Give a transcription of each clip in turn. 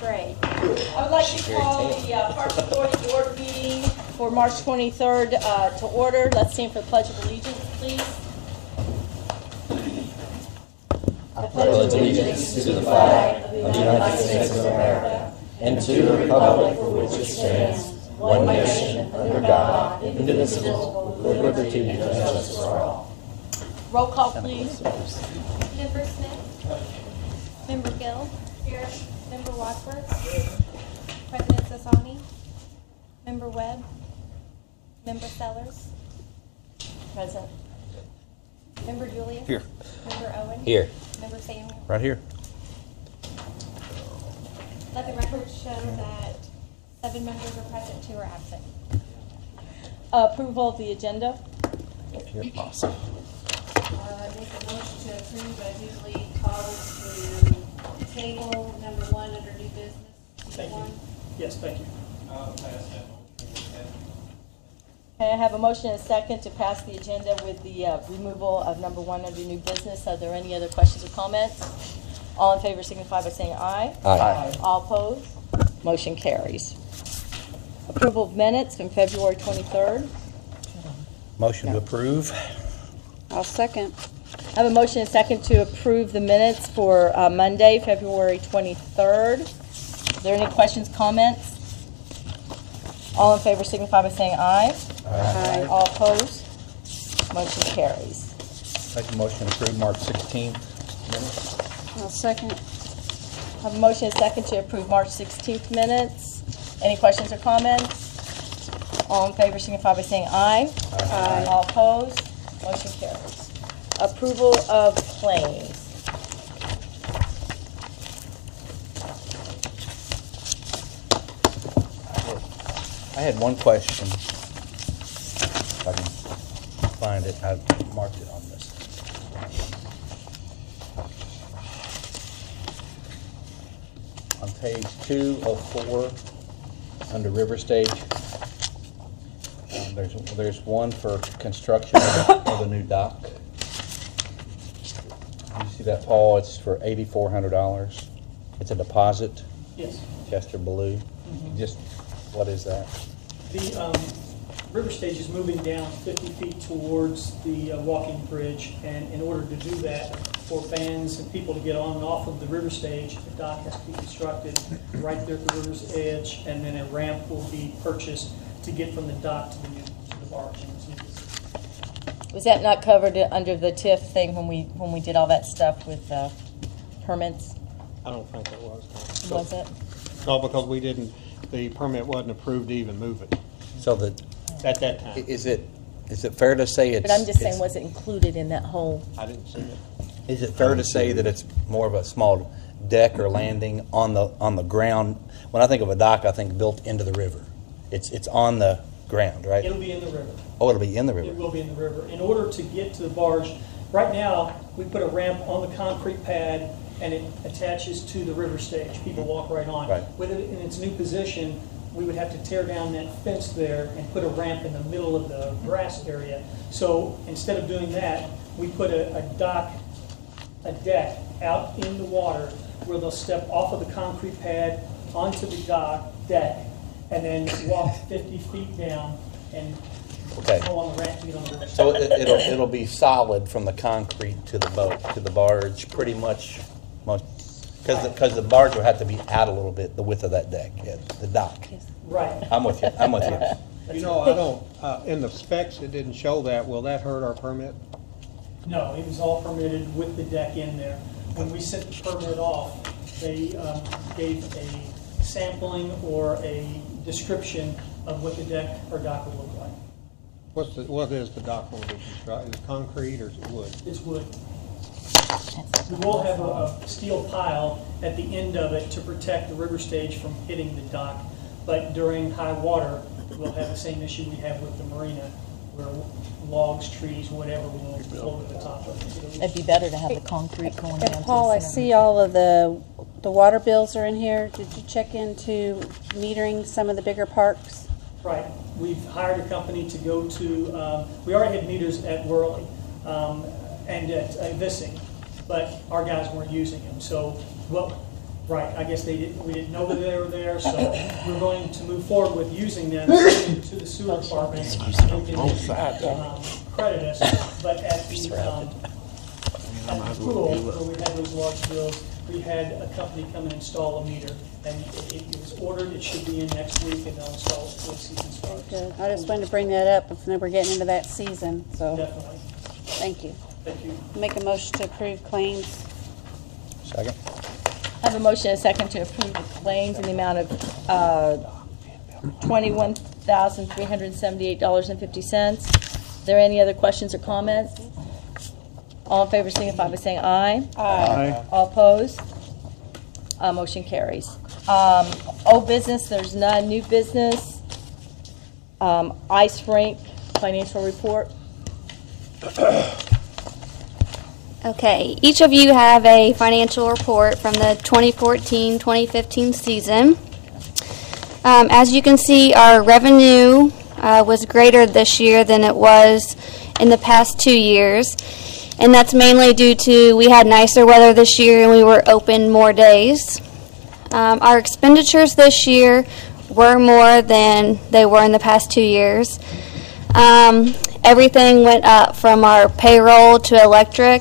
Great. I would like to call the Parks Authority Board meeting for March 23rd to order. Let's stand for the Pledge of Allegiance, please. I pledge allegiance to the flag of the United States of America and to the republic for which it stands, one nation, under God, indivisible, with liberty and justice for all. Roll call, please. Member Smith? Member Gill? Here. Member Wadsworth? Here. President Sassani? Member Webb? Member Sellers? Present. Member Julius? Here. Member Owen? Here. Member Samuel? Right here. Let the record show that 7 members are present, 2 are absent. Approval of the agenda. Here, awesome. Make a motion to approve as usually called to table number 1 under new business. Thank you. Yes, thank you. Okay, I have a motion and a second to pass the agenda with the removal of number 1 under new business. Are there any other questions or comments? All in favor signify by saying aye. Aye. All opposed? Motion carries. Approval of minutes from February 23rd. Motion to approve. I'll second. I have a motion and a second to approve the minutes for Monday, February 23rd. Are there any questions, comments? All in favor signify by saying aye. Aye. All opposed? Motion carries. Make a motion to approve March 16th. minutes. I'll second. I have a motion and a second to approve March 16th minutes. Any questions or comments? All in favor signify by saying aye. Aye. All opposed? Motion carries. Approval of claims. I had one question. If I can find it, I marked it on this. On page 2 of 4, under River Stage, there's one for construction of a new dock. You see that, Paul? It's for $8,400. It's a deposit, Yes. Chester Blue. Just, what is that? The river stage is moving down 50 feet towards the walking bridge, and in order to do that, for vans and people to get on and off of the river stage, the dock has to be constructed right there at the river's edge, and then a ramp will be purchased to get from the dock to the barge. Was that not covered under the TIF thing when we did all that stuff with permits? I don't think it was. Was it? No, because we didn't, the permit wasn't approved to even move it So the, at that time. is it fair to say it's... But I'm just saying, it's- was it included in that whole? I didn't see it. Is it fair to say that it's more of a small deck or landing on the ground? When I think of a dock, I think built into the river. It's on the ground, right? It'll be in the river. Oh, it'll be in the river. It will be in the river. In order to get to the barge, right now, we put a ramp on the concrete pad, and it attaches to the river stage. People walk right on. Right. With it in its new position, we would have to tear down that fence there and put a ramp in the middle of the grass area. So instead of doing that, we put a deck out in the water where they'll step off of the concrete pad onto the deck, and then walk 50 feet down and Okay. go on the ramp to get on the river. So it'll be solid from the concrete to the boat, to the barge, pretty much, because the barge will have to be out a little bit, the width of that deck, yeah, the dock. Right. I'm with you. You know, I don't, in the specs, it didn't show that. Will that hurt our permit? No, it was all permitted with the deck in there. When we sent the permit off, they gave a sampling or a description of what the deck or dock would look like. What is the dock going to be constructed? Is it concrete or is it wood? It's wood. We will have a steel pile at the end of it to protect the river stage from hitting the dock, but during high water, we'll have the same issue we have with the marina, where logs, trees, whatever will float to the top of it. It'd be better to have the concrete going down to the Paul, I center. see all of the water bills are in here. Did you check into metering some of the bigger parks? Right. We've hired a company to go to, we already had meters at Worley and at Vissing, but our guys weren't using them. So what Right, I guess we didn't know that they were there, so we're going to move forward with using them, send them to the sewer department. They can credit us, but at the pool, where we had those large bills, we had a company come and install a meter. And it was ordered, it should be in next week, and they'll install it before the season starts. Good. I just wanted to bring that up, if we're getting into that season, so, Definitely. thank you. Thank you. Make a motion to approve claims. Second? I have a motion and a second to approve the claims in the amount of $21,378.50. Is there any other questions or comments? All in favor signify by saying aye. Aye. All opposed? Motion carries. Old business, there's none. New business, ice rink financial report. Okay, each of you have a financial report from the 2014-2015 season. As you can see, our revenue was greater this year than it was in the past 2 years. And that's mainly due to we had nicer weather this year and we were open more days. Our expenditures this year were more than they were in the past 2 years. Everything went up from our payroll to electric.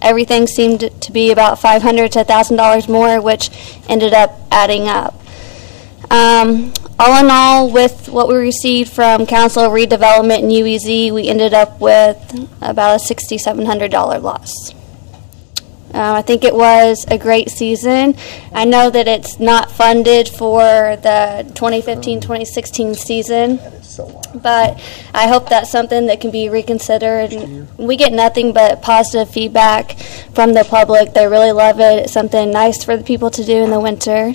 Everything seemed to be about $500 to $1,000 more, which ended up adding up. All in all, with what we received from Council of Redevelopment and UEZ, we ended up with about a $6,700 loss. I think it was a great season. I know that it's not funded for the 2015-2016 season, but I hope that's something that can be reconsidered. We get nothing but positive feedback from the public. They really love it. It's something nice for the people to do in the winter.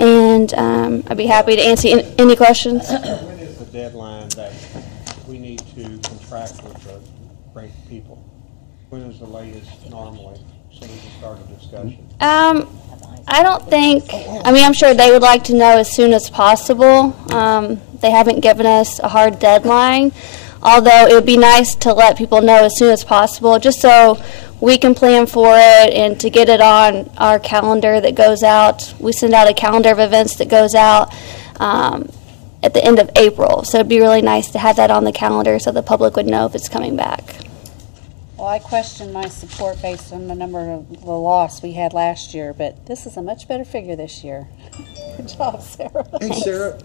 And I'd be happy to answer any questions. When is the deadline that we need to contract with the rink people? When is the latest normally, so we can start a discussion? I don't think, I'm sure they would like to know as soon as possible. They haven't given us a hard deadline, although it would be nice to let people know as soon as possible, just so we can plan for it and to get it on our calendar that goes out. We send out a calendar of events that goes out at the end of April. So it'd be really nice to have that on the calendar so the public would know if it's coming back. Well, I question my support based on the number of the loss we had last year, but this is a much better figure this year. Good job, Sarah. Hey, Sarah,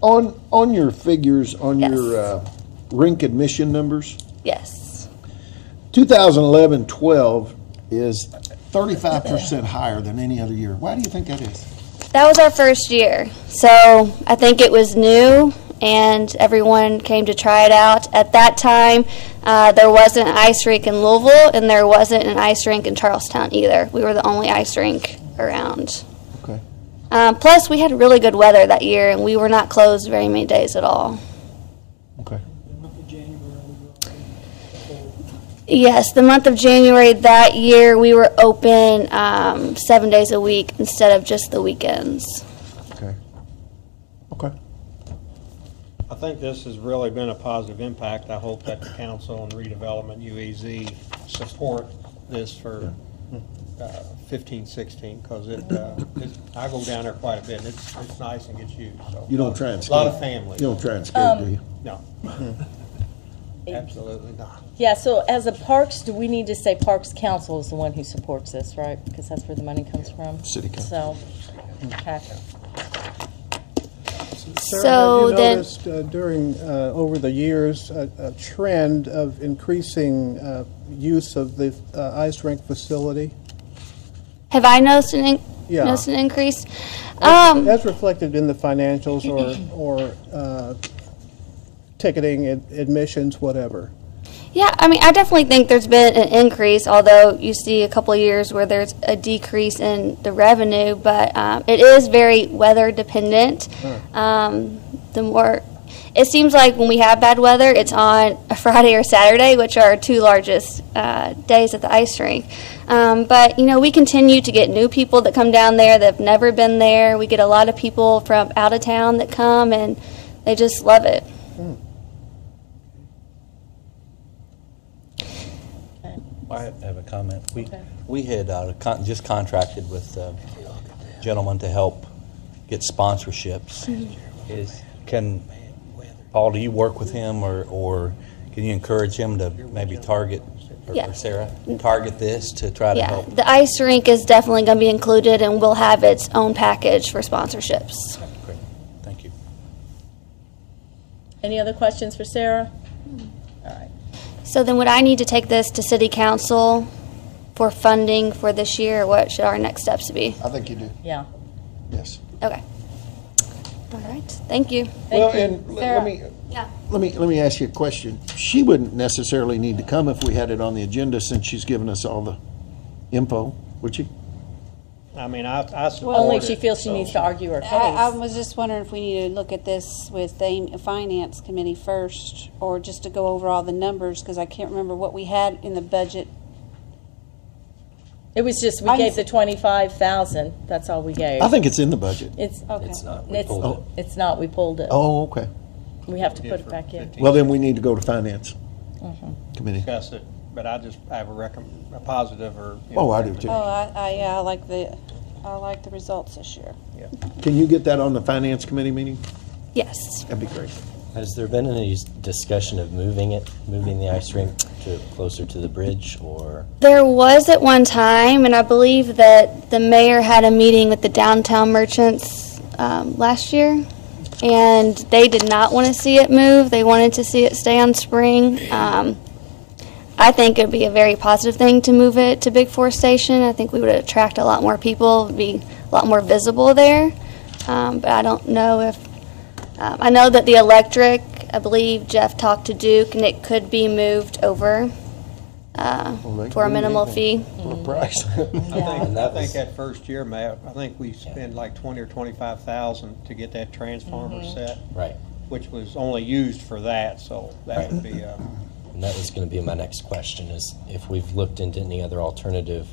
on your figures, on Yes. your rink admission numbers, Yes. 2011-12 is 35% higher than any other year. Why do you think that is? That was our first year. So I think it was new and everyone came to try it out. At that time, there wasn't an ice rink in Louisville and there wasn't an ice rink in Charlestown either. We were the only ice rink around. Okay. Plus, we had really good weather that year and we were not closed very many days at all. Okay. Yes, the month of January that year, we were open 7 days a week instead of just the weekends. Okay. Okay. I think this has really been a positive impact. I hope that the council and redevelopment UEZ support this for 15-16, because I go down there quite a bit. And it's nice and gets used. So You don't try and skate. A lot of families. You don't try and skate, do you? No. Absolutely not. Yeah, so as a Parks, do we need to say Parks Council is the one who supports this, right? Because that's where the money comes from? City council. So, okay. So Sarah, have you then- noticed during, over the years, a trend of increasing use of the ice rink facility? Have I noticed an, Yeah. noticed an increase? As reflected in the financials or ticketing, admissions, whatever. Yeah, I definitely think there's been an increase, although you see a couple of years where there's a decrease in the revenue, but it is very weather dependent. The more, it seems like when we have bad weather, it's on a Friday or Saturday, which are our two largest days at the ice rink. But, we continue to get new people that come down there that have never been there. We get a lot of people from out of town that come, and they just love it. I have a comment. We had just contracted with gentleman to help get sponsorships. Paul, do you work with him, or can you encourage him to maybe target, Yeah. or Sarah, target this to try to Yeah, help? the ice rink is definitely going to be included and will have its own package for sponsorships. Great. Thank you. Any other questions for Sarah? All right. So then would I need to take this to city council for funding for this year? Or what should our next steps be? I think you do, Yeah. yes. Okay. All right, thank you. Well, Thank you. and Sarah? Yeah. let me ask you a question. She wouldn't necessarily need to come if we had it on the agenda since she's given us all the info, would she? I mean, I support Only if she it, feels she so- needs to argue her I case. was just wondering if we need to look at this with the finance committee first, or just to go over all the numbers, because I can't remember what we had in the budget. It was just, we I- gave the 25,000, that's all we gave. I think it's in the budget. It's, Okay. It's not. We it's, pulled it. it's not, we pulled it. Oh, okay. We have to put it back in. Well, then we need to go to finance committee. Discuss it, but I just have a positive or. Oh, I do too. I like the results this year. Can you get that on the finance committee meeting? Yes. That'd be great. Has there been any discussion of moving the ice rink to closer to the bridge, or? There was at one time, and I believe that the mayor had a meeting with the downtown merchants last year, and they did not want to see it move. They wanted to see it stay on Spring. I think it would be a very positive thing to move it to Big Four Station. I think we would attract a lot more people, be a lot more visible there. But I don't know if, I know that the electric, I believe Jeff talked to Duke, and it could be moved over for a minimal fee. What a price. I And that think was- that first year, Matt, I think we spent like 20 or 25,000 to get that transformer set, Right. which was only used for that, so that would be, And that was going to be my next question, is if we've looked into any other alternative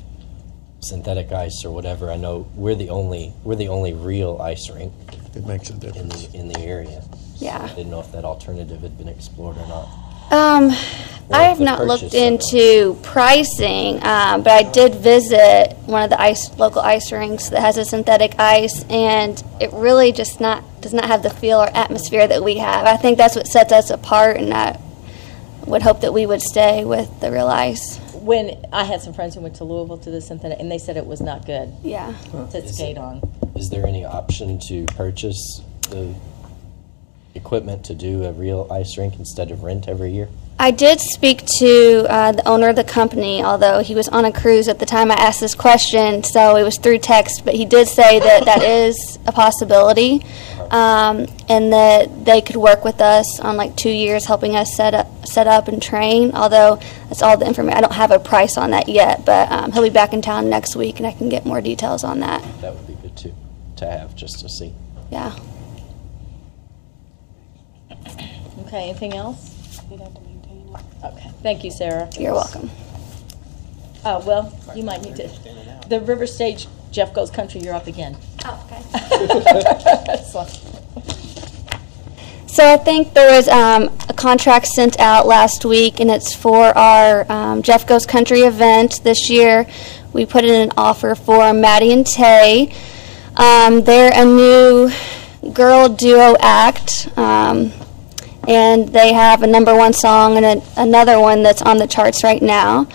synthetic ice or whatever. I know we're the only real ice rink It makes a difference. in the area. Yeah. I didn't know if that alternative had been explored or not. I have the not looked purchase of them. into pricing, but I did visit one of the local ice rinks that has a synthetic ice, and it really just does not have the feel or atmosphere that we have. I think that's what sets us apart, and I would hope that we would stay with the real ice. When I had some friends who went to Louisville to the synthetic, and they said it was not good Yeah. to skate on. Is there any option to purchase the equipment to do a real ice rink instead of rent every year? I did speak to the owner of the company, although he was on a cruise at the time I asked this question, so it was through text, but he did say that that is a possibility, and that they could work with us on like 2 years helping us set up and train, although that's all the information. I don't have a price on that yet, but he'll be back in town next week, and I can get more details on that. That would be good to have, just to see. Yeah. Okay, anything else? Okay, thank you, Sarah. You're welcome. Well, you might need to, the River Stage Jeff Goes Country, you're up again. Oh, okay. So I think there was a contract sent out last week, and it's for our Jeff Goes Country event this year. We put in an offer for Maddie and Tay. They're a new girl duo act, and they have a #1 song and another one that's on the charts right now.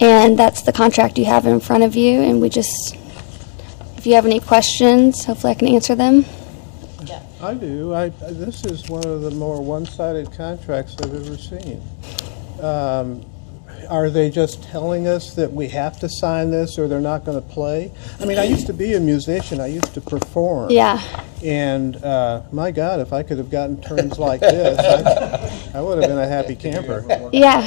And that's the contract you have in front of you. And if you have any questions, hopefully I can answer them. I do. This is one of the more one-sided contracts I've ever seen. Are they just telling us that we have to sign this or they're not going to play? I mean, I used to be a musician. I used to perform. Yeah. And my God, if I could have gotten terms like this, I would have been a happy camper. Yeah.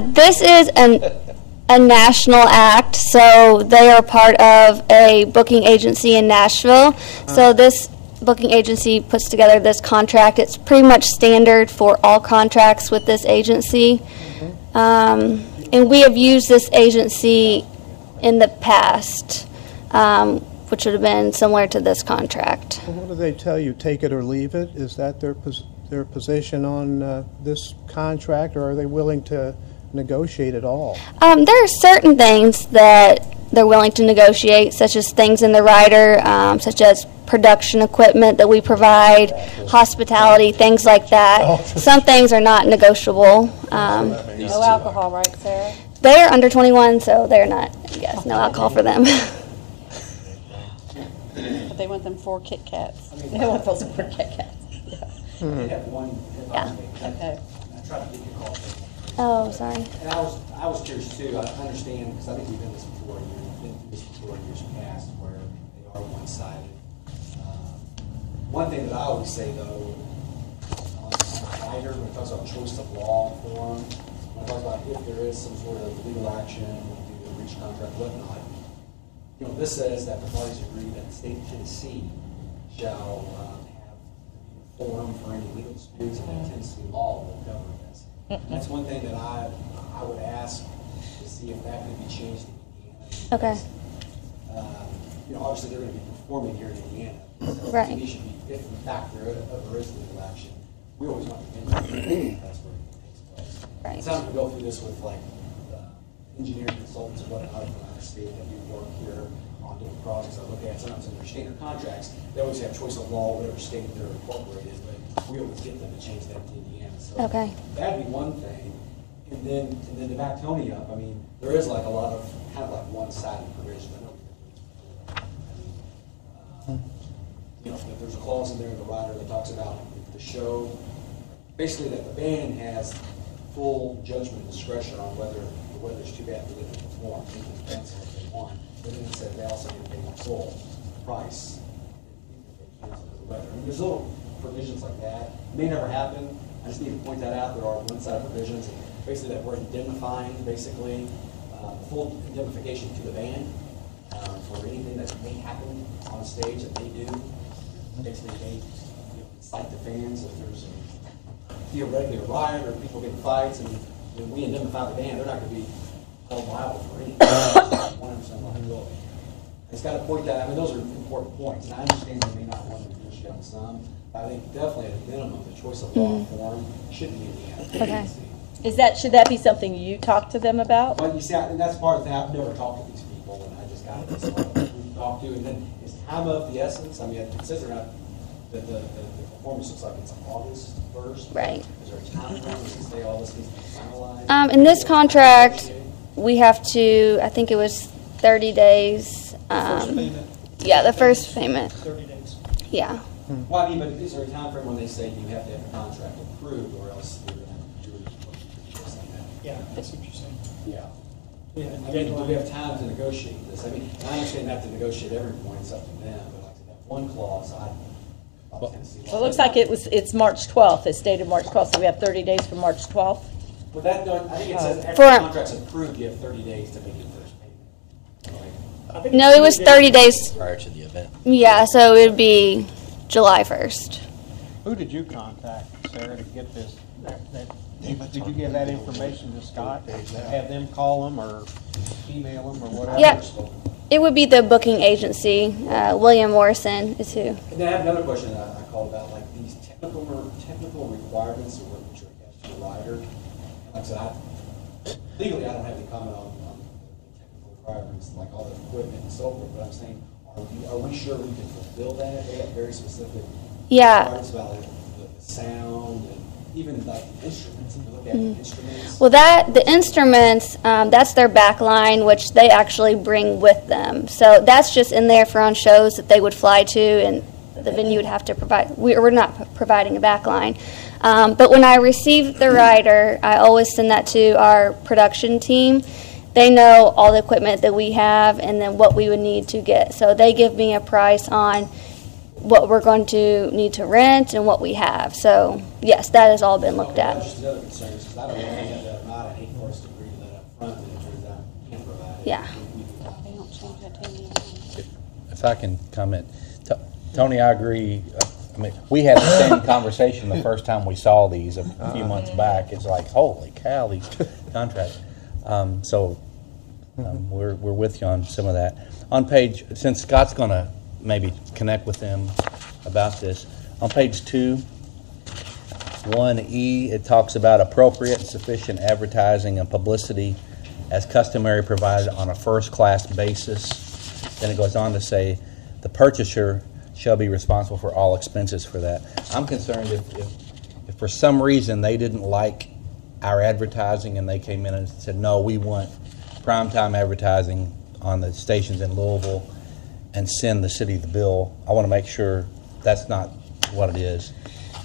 This is a national act, so they are part of a booking agency in Nashville. So this booking agency puts together this contract. It's pretty much standard for all contracts with this agency. And we have used this agency in the past, which would have been similar to this contract. Well, what do they tell you? Take it or leave it? Is that their position on this contract, or are they willing to negotiate at all? There are certain things that they're willing to negotiate, such as things in the rider, such as production equipment that we provide, hospitality, things like that. Some things are not negotiable. No alcohol, right, Sarah? They're under 21, so they're not, yes, no alcohol for them. But they want them 4 Kit Kats. They want those for Kit Kats. I have one. Yeah. Okay. I tried to get your call. Oh, sorry. And I was curious too. I understand, because I think we've done this before. You've been through this before in years past, where they are one-sided. One thing that I always say though, on Ryder, when it talks about choice of law form, when it talks about if there is some sort of legal action due to breach of contract, whatnot, this says that the parties agree that the state of Tennessee shall have a forum for any legal disputes, and that Tennessee law will govern this. And that's one thing that I would ask to see if that could be changed in Indiana. Okay. Obviously they're going to be performing here in Indiana. So Right. to me, should be, if in fact there is legal action, we always want to get that's where it takes place. Right. It's time to go through this with like engineering consultants and whatnot from out of state that do work here on different projects. I look at sometimes in their standard contracts, they always have choice of law, whatever state they're incorporated, but we always get them to change that to Indiana. So Okay. that'd be one thing. And then to back Tony up, I mean, there is like a lot of kind of like one-sided provision. I know if there's a clause in there in the rider that talks about the show, basically that the band has full judgment and discretion on whether the weather's too bad for them to perform. They can cancel if they want. But then it said they also get paid the full price if they cancel because of the weather. I mean, there's little provisions like that. It may never happen. I just need to point that out. There are one-sided provisions. Basically that we're indemnifying, basically, full indemnification to the band for anything that may happen on stage that they do. Basically, they cite the fans if there's theoretically a riot or people getting fights, and we indemnify the band, they're not going to be held liable for anything. 100% liability. It's got to point that. I mean, those are important points, and I understand they may not want to negotiate on some. But I think definitely at a minimum, the choice of law form should be Indiana. Okay. Should that be something you talk to them about? But you see, and that's part of the thing. I've never talked to these people, and I just got this one we talked to, and then is time of the essence? I mean, it says they're not, that the performance looks like it's August 1st. Right. Is there a time frame when they say all this needs to be finalized? In this contract, we have to, I think it was 30 days. First payment. Yeah, the first payment. 30 days. Yeah. Well, I mean, but is there a time frame when they say you have to have the contract approved, or else you're going to do it? Yeah, that's what you're saying. Yeah. We have a I mean, do deadline. we have time to negotiate this? I mean, I understand not to negotiate every point, it's up to them, but like that one clause, So it looks like it's March 12th. It's dated March 12th, so we have 30 days from March 12th. Well, that, no, I think it says after For- the contract's approved, you have 30 days to make your first payment. I think No, it's it was 30 days. Prior to the event. Yeah, so it would be July 1st. Who did you contact, Sarah, to get this? Did you give that information to Scott? Have them call them or email them or whatever? Yep. It would be the booking agency. William Morrison is who. And then I have another question that I called about, like these technical requirements which are attached to the rider. Like I said, legally, I don't have any comment on the technical requirements, like all the equipment and so forth, but I'm saying, are we sure we can fulfill that? They have very specific requirements about like the sound and even like instruments. If you look at the instruments. Well, the instruments, that's their back line, which they actually bring with them. So that's just in there for on shows that they would fly to, and the venue would have to provide. We're not providing a back line. But when I receive the rider, I always send that to our production team. They know all the equipment that we have and then what we would need to get. So they give me a price on what we're going to need to rent and what we have. So, yes, that has all been looked at. That's just another concern, because I don't know if they have that or not. I hate for us to agree to that up front, and it turns out we can't provide it. Yeah. They don't change that to me. If I can comment, Tony, I agree. I mean, we had the same conversation the first time we saw these a few months back. It's like, holy cow, these contracts. We're with you on some of that. On page, since Scott's going to maybe connect with them about this, on page 2, 1E, it talks about appropriate and sufficient advertising and publicity as customary provided on a first-class basis. Then it goes on to say, the purchaser shall be responsible for all expenses for that. I'm concerned if for some reason they didn't like our advertising and they came in and said, no, we want primetime advertising on the stations in Louisville and send the city the bill, I want to make sure that's not what it is.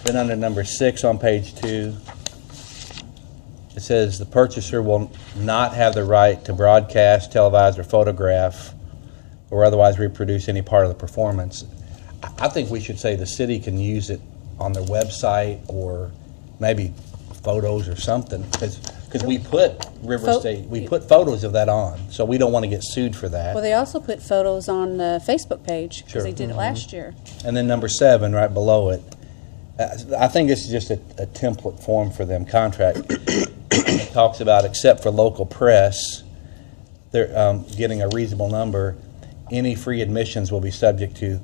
Then under number 6 on page 2, it says the purchaser will not have the right to broadcast, televise, or photograph or otherwise reproduce any part of the performance. I think we should say the city can use it on their website or maybe photos or something, because we put River State, we put photos of that on, so we don't want to get sued for that. Well, they also put photos on the Facebook page, because they did it last year. And then number 7, right below it, I think this is just a template form for them contract. It talks about, except for local press, they're getting a reasonable number, any free admissions will be subject to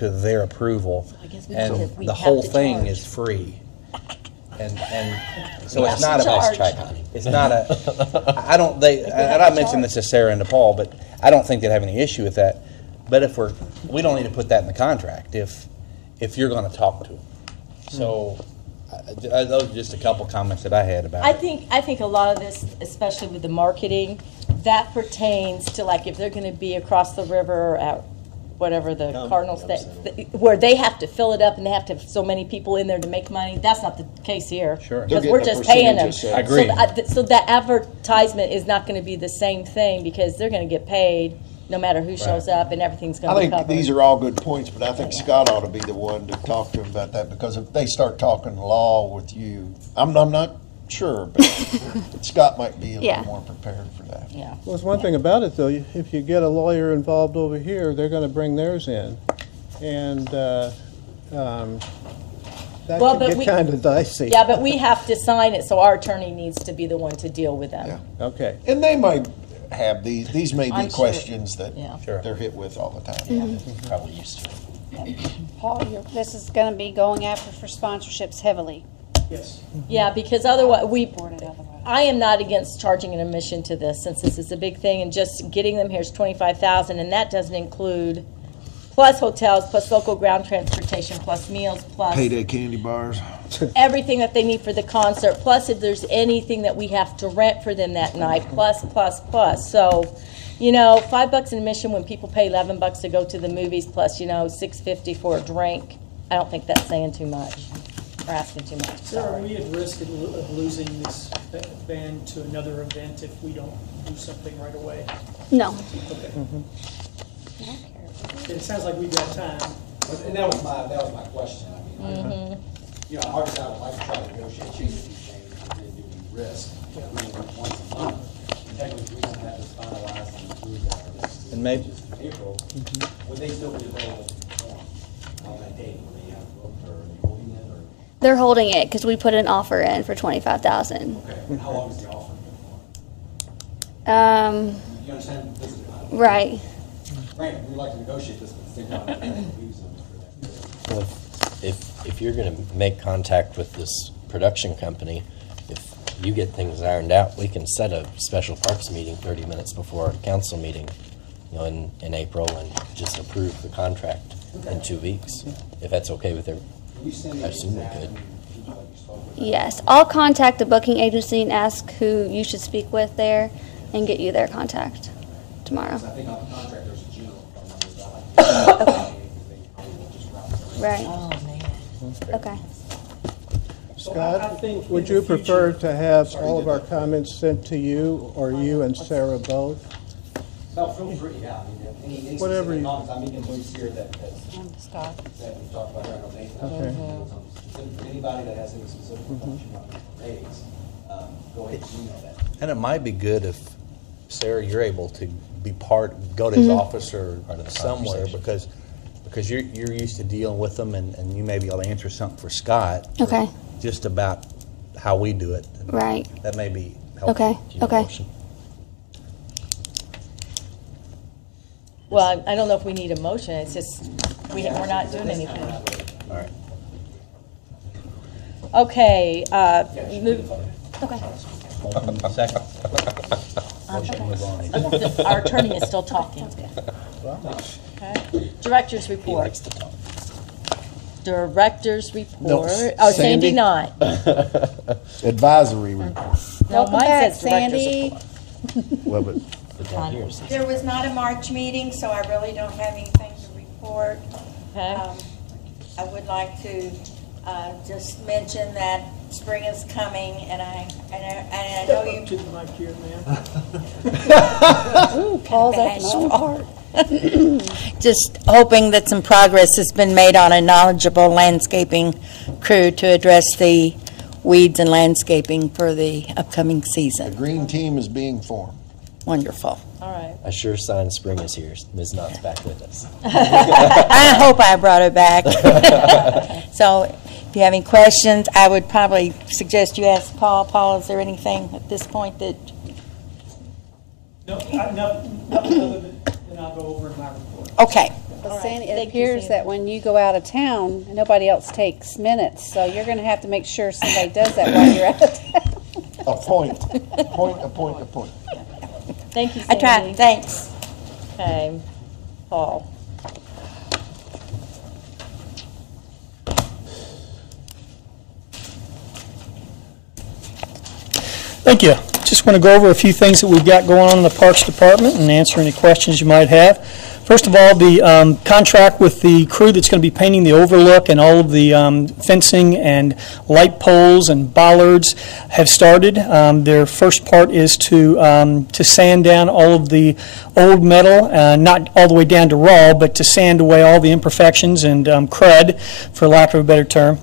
their approval. And the whole thing is free. And so it's not it's not a, I don't, and I mentioned this to Sarah and to Paul, but I don't think they'd have any issue with that. But if we don't need to put that in the contract if you're going to talk to them. So those are just a couple comments that I had about it. I think a lot of this, especially with the marketing, that pertains to like if they're going to be across the river at whatever the Cardinals, where they have to fill it up and they have to have so many people in there to make money. That's not the case here. Sure. Because we're just paying them. I agree. So that advertisement is not going to be the same thing because they're going to get paid no matter who shows up and everything's going to be covered. I think these are all good points, but I think Scott ought to be the one to talk to him about that, because if they start talking law with you, I'm not sure, but Scott might be a little more prepared for that. Yeah. Well, there's one thing about it, though. If you get a lawyer involved over here, they're going to bring theirs in. And that Well, could get kind of dicey. Yeah, but we have to sign it, so our attorney needs to be the one to deal with them. Yeah. Okay. And they might have these may be I'm sure. questions that Sure. they're hit with all the time. Probably used to it. Paul, this is going to be going after for sponsorships heavily. Yes. Yeah, because otherwise, Board it otherwise. I am not against charging an admission to this, since this is a big thing, and just getting them here is $25,000, and that doesn't include, plus hotels, plus local ground transportation, plus meals, plus Payday candy bars. everything that they need for the concert, plus if there's anything that we have to rent for them that night, plus. So, $5 an admission when people pay $11 to go to the movies, plus, $6.50 for a drink. I don't think that's saying too much, or asking too much. Sir, are Sorry. we at risk of losing this band to another event if we don't do something right away? No. Okay. It sounds like we've got time. And that was my question. I mean, obviously I would like to try to negotiate changes these things, and then do we risk doing it once a month? And technically, we don't have this finalized and approved our next And maybe- which is in April. Would they still be available to perform on that date? Would they have booked, or are they holding it, or? They're holding it because we put an offer in for $25,000. Okay, and how long is the offer good for? You understand? This is, Right. Frank, we'd like to negotiate this, but at the same time, we don't lose them for that. Well, if you're going to make contact with this production company, if you get things ironed out, we can set a special parks meeting 30 minutes before our council meeting, in April, and just approve the contract in 2 weeks, if that's okay with everyone. I assume we could. Yes. I'll contact the booking agency and ask who you should speak with there and get you their contact tomorrow. I think on the contract, there's a general phone number, but I like Right. Oh, man. Okay. Scott, would you prefer to have all of our comments sent to you, or you and Sarah both? No, feel free, yeah. I mean, any Whatever specific you- comments, I'm even voice here that Scott. we've talked about here, I know Nathan. Okay. Specific- Anybody that has any specific questions you want to raise, go ahead and email that. And it might be good if, Sarah, you're able to go to his office or somewhere, because you're used to dealing with them, and you may be able to answer something for Scott. Okay. Just about how we do it. Right. That may be helpful. Okay. Do you need a Okay. motion? Well, I don't know if we need a motion, it's just, we're not doing anything. All right. Okay, move, Okay. Second. Our attorney is still talking. Okay. Director's report. Director's report. Oh, Sandy not. Advisory report. No, Welcome mine back, says director's Sandy. report. Well, but There was not a March meeting, so I really don't have anything to report. Okay. I would like to just mention that spring is coming, and I know you. To the mic here, ma'am. Ooh, Paul's at my own part. Just hoping that some progress has been made on a knowledgeable landscaping crew to address the weeds and landscaping for the upcoming the season. green team is being formed. Wonderful. All right. A sure sign spring is here. Ms. Knott's back with us. I hope I brought her back. So if you have any questions, I would probably suggest you ask Paul. Paul, is there anything at this point that? No, nothing other than I'll go over in my report. Okay. Well, right. Sandy, it Thank you, appears Sandy. that when you go out of town, nobody else takes minutes, so you're going to have to make sure somebody does that while you're out of town. A point. Thank you, I Sandy. tried. Thanks. Okay. Paul. Thank you. Just want to go over a few things that we've got going on in the Parks Department and answer any questions you might have. First of all, the contract with the crew that's going to be painting the overlook and all of the fencing and light poles and bollards have started. Their first part is to sand down all of the old metal, not all the way down to raw, but to sand away all the imperfections and crud, for lack of a better term,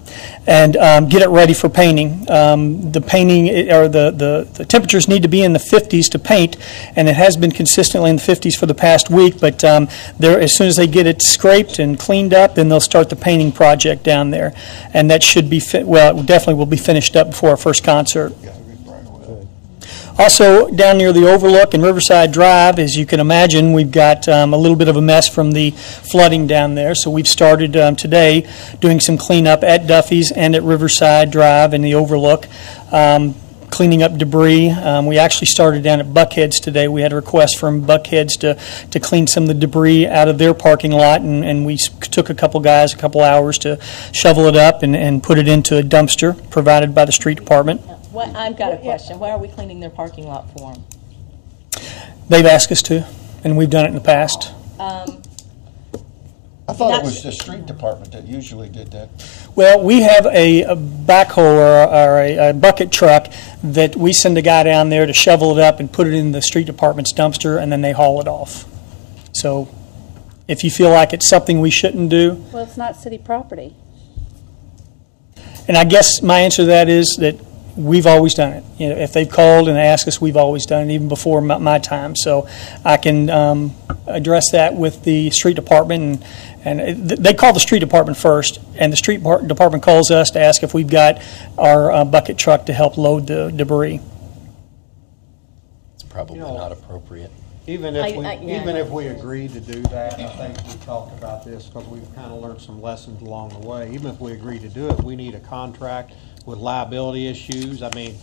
and get it ready for painting. The painting, or the temperatures need to be in the 50s to paint, and it has been consistently in the 50s for the past week, but as soon as they get it scraped and cleaned up, then they'll start the painting project down there. And that should be, it definitely will be finished up before our first concert. Also, down near the Overlook and Riverside Drive, as you can imagine, we've got a little bit of a mess from the flooding down there. So we've started today doing some cleanup at Duffy's and at Riverside Drive and the Overlook, cleaning up debris. We actually started down at Buckhead's today. We had a request from Buckhead's to clean some of the debris out of their parking lot, and we took a couple guys a couple hours to shovel it up and put it into a dumpster provided by the street department. I've got a question. Why are we cleaning their parking lot for them? They've asked us to, and we've done it in the past. I thought it was the street department that usually did that. Well, we have a backhoe or a bucket truck that we send a guy down there to shovel it up and put it in the street department's dumpster, and then they haul it off. So if you feel like it's something we shouldn't do. Well, it's not city property. And I guess my answer to that is that we've always done it. You know, if they've called and asked us, we've always done it, even before my time. So I can address that with the street department, and they call the street department first, and the street department calls us to ask if we've got our bucket truck to help load the debris. It's probably not appropriate. Even if we agreed to do that, I think we talked about this because we've kind of learned some lessons along the way. Even if we agree to do it, we need a contract with liability issues. I mean,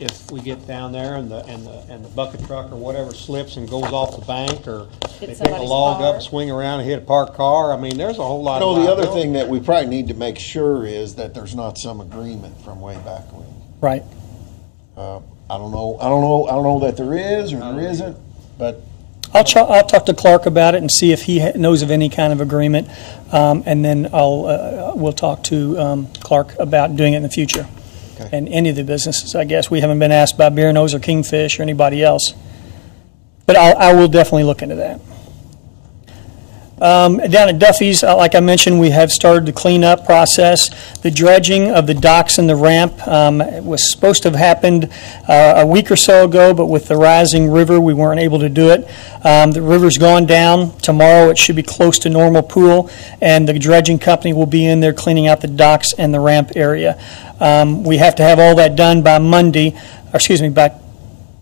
if we get down there and the bucket truck or whatever slips and goes off the bank, or they pick a log up, swing around and hit a parked car, I mean, there's a whole lot of the other liability. thing that we probably need to make sure is that there's not some agreement from way back when. Right. I don't know that there is or there isn't, but I'll talk to Clark about it and see if he knows of any kind of agreement, and then we'll talk to Clark about doing it in the future. Okay. And any of the businesses, I guess. We haven't been asked by Beer Nose or Kingfish or anybody else. But I will definitely look into that. Down at Duffy's, like I mentioned, we have started the cleanup process. The dredging of the docks and the ramp was supposed to have happened a week or so ago, but with the rising river, we weren't able to do it. The river's gone down. Tomorrow it should be close to normal pool, and the dredging company will be in there cleaning out the docks and the ramp area. We have to have all that done by by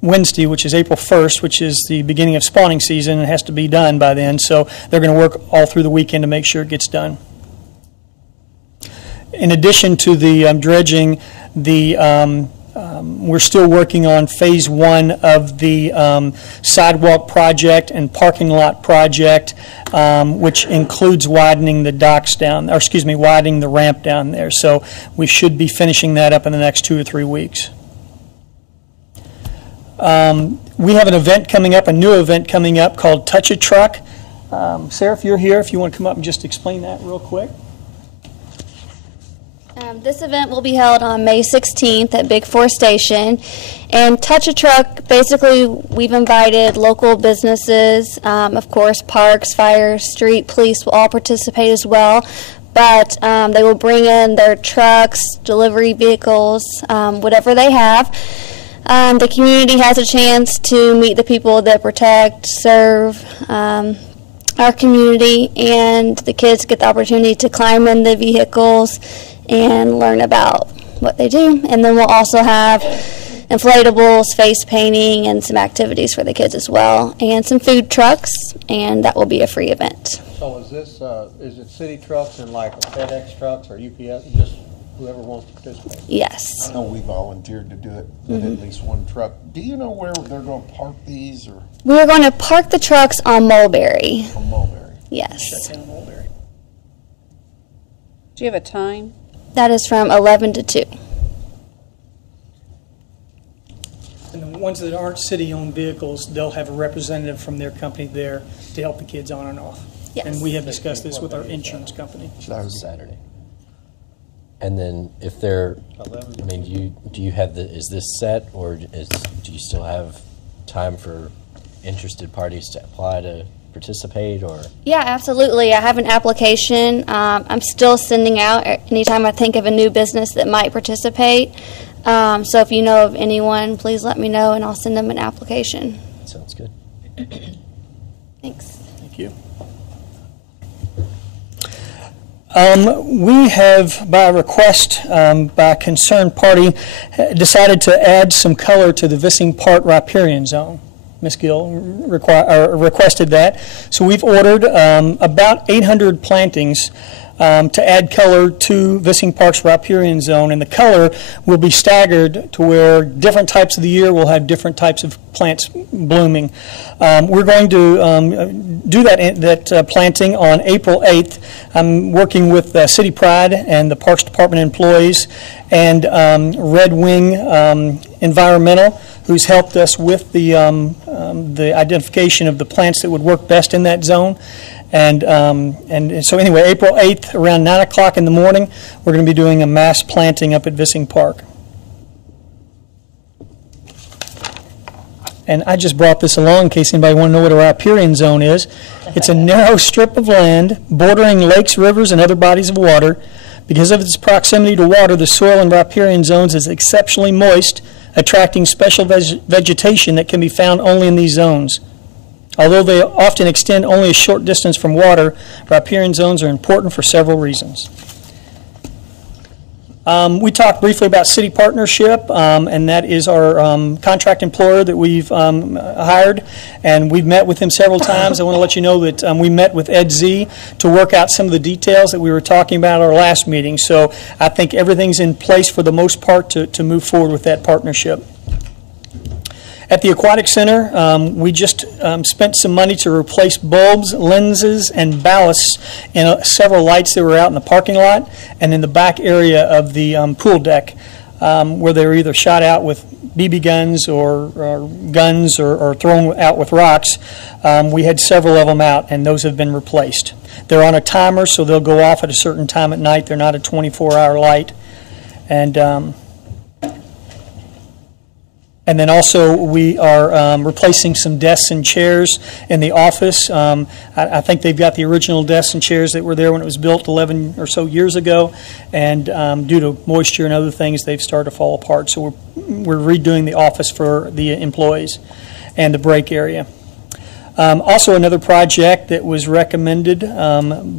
Wednesday, which is April 1st, which is the beginning of spawning season. It has to be done by then, so they're going to work all through the weekend to make sure it gets done. In addition to the dredging, the We're still working on phase 1 of the sidewalk project and parking lot project, which includes widening the docks down, or excuse me, widening the ramp down there. So we should be finishing that up in the next 2 or 3 weeks. We have an event coming up, a new event coming up called Touch a Truck. Sarah, if you're here, if you want to come up and just explain that real quick. This event will be held on May 16th at Big Four Station. And Touch a Truck, basically, we've invited local businesses, of course, parks, fire, street, police will all participate as well. But they will bring in their trucks, delivery vehicles, whatever they have. The community has a chance to meet the people that protect, serve our community, and the kids get the opportunity to climb in the vehicles and learn about what they do. And then we'll also have inflatables, face painting, and some activities for the kids as well, and some food trucks, and that will be a free event. So is this, is it city trucks and like FedEx trucks or UPS, just whoever wants to participate? Yes. I know we volunteered to do it with at least one truck. Do you know where they're going to park these, or? We're going to park the trucks on Mulberry. On Mulberry. Yes. Shut down Mulberry. Do you have a time? That is from 11 to 2. And the ones that aren't city-owned vehicles, they'll have a representative from their company there to help the kids on and off. Yes. And we have discussed this with our insurance company. Saturday. And then if they're, I mean, do you have is this set, or do you still have time for interested parties to apply to participate, or? Yeah, absolutely. I have an application. I'm still sending out anytime I think of a new business that might participate. So if you know of anyone, please let me know, and I'll send them an application. Sounds good. Thanks. Thank you. We have, by request by a concerned party, decided to add some color to the Vissing Park riparian zone. Ms. Gill requested that. So we've ordered about 800 plantings to add color to Vissing Park's riparian zone, and the color will be staggered to where different types of the year will have different types of plants blooming. We're going to do that planting on April 8th. I'm working with City Pride and the Parks Department employees and Red Wing Environmental, who's helped us with the identification of the plants that would work best in that zone. And so anyway, April 8th, around 9 o'clock in the morning, we're going to be doing a mass planting up at Vissing Park. And I just brought this along in case anybody want to know what a riparian zone is. It's a narrow strip of land bordering lakes, rivers, and other bodies of water. Because of its proximity to water, the soil in riparian zones is exceptionally moist, attracting special vegetation that can be found only in these zones. Although they often extend only a short distance from water, riparian zones are important for several reasons. We talked briefly about city partnership, and that is our contract employer that we've hired, and we've met with him several times. I want to let you know that we met with Ed Z to work out some of the details that we were talking about at our last meeting. So I think everything's in place for the most part to move forward with that partnership. At the Aquatic Center, we just spent some money to replace bulbs, lenses, and ballasts in several lights that were out in the parking lot and in the back area of the pool deck, where they were either shot out with BB guns or guns or thrown out with rocks. We had several of them out, and those have been replaced. They're on a timer, so they'll go off at a certain time at night. They're not a 24-hour light. And then also we are replacing some desks and chairs in the office. I think they've got the original desks and chairs that were there when it was built 11 or so years ago. And due to moisture and other things, they've started to fall apart. So we're redoing the office for the employees and the break area. Also another project that was recommended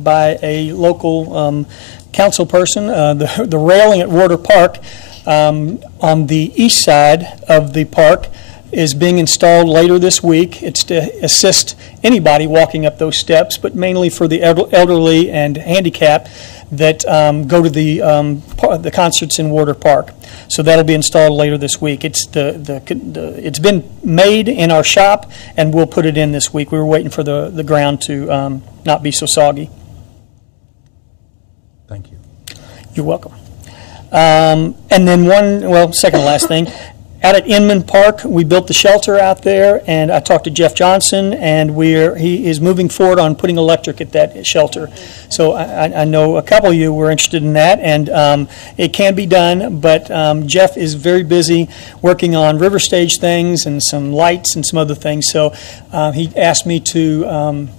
by a local council person, the railing at Warder Park. On the east side of the park is being installed later this week. It's to assist anybody walking up those steps, but mainly for the elderly and handicapped that go to the concerts in Warder Park. So that'll be installed later this week. It's it's been made in our shop, and we'll put it in this week. We were waiting for the ground to not be so soggy. Thank you. You're welcome. And then second to last thing, out at Inman Park, we built the shelter out there, and I talked to Jeff Johnson, and he is moving forward on putting electric at that shelter. So I know a couple of you were interested in that, and it can be done, but Jeff is very busy working on river stage things and some lights and some other things. So he asked me to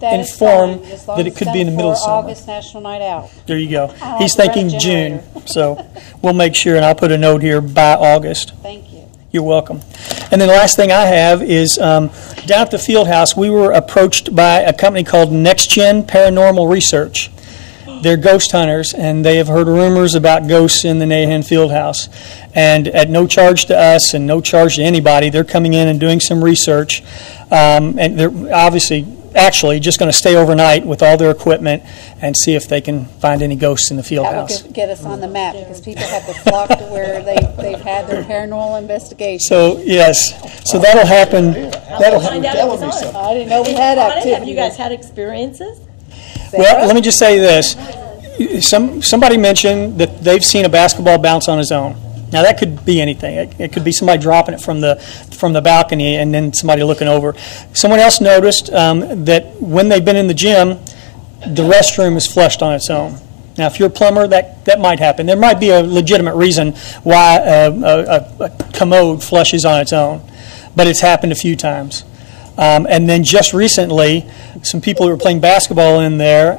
That is inform fine, as long that as it could it's be in the done middle of before summer. August National Night Out. There you go. I'll He's have to run a thinking June, generator. so we'll make sure, and I'll put a note here by August. Thank you. You're welcome. And then the last thing I have is down at the field house, we were approached by a company called NextGen Paranormal Research. They're ghost hunters, and they have heard rumors about ghosts in the Nahan field house. And at no charge to us and no charge to anybody, they're coming in and doing some research. And they're actually just going to stay overnight with all their equipment and see if they can find any ghosts in the field That house. will get us on the map, because people have to flock to where they've had their paranormal investigation. So, yes. So that'll happen. That'll happen. Find out if it's on. I didn't know we had activity. Have you guys had experiences? Well, let me just say this. Somebody mentioned that they've seen a basketball bounce on its own. Now, that could be anything. It could be somebody dropping it from the balcony and then somebody looking over. Someone else noticed that when they've been in the gym, the restroom is flushed on its own. Now, if you're a plumber, that might happen. There might be a legitimate reason why a commode flushes on its own, but it's happened a few times. And then just recently, some people who were playing basketball in there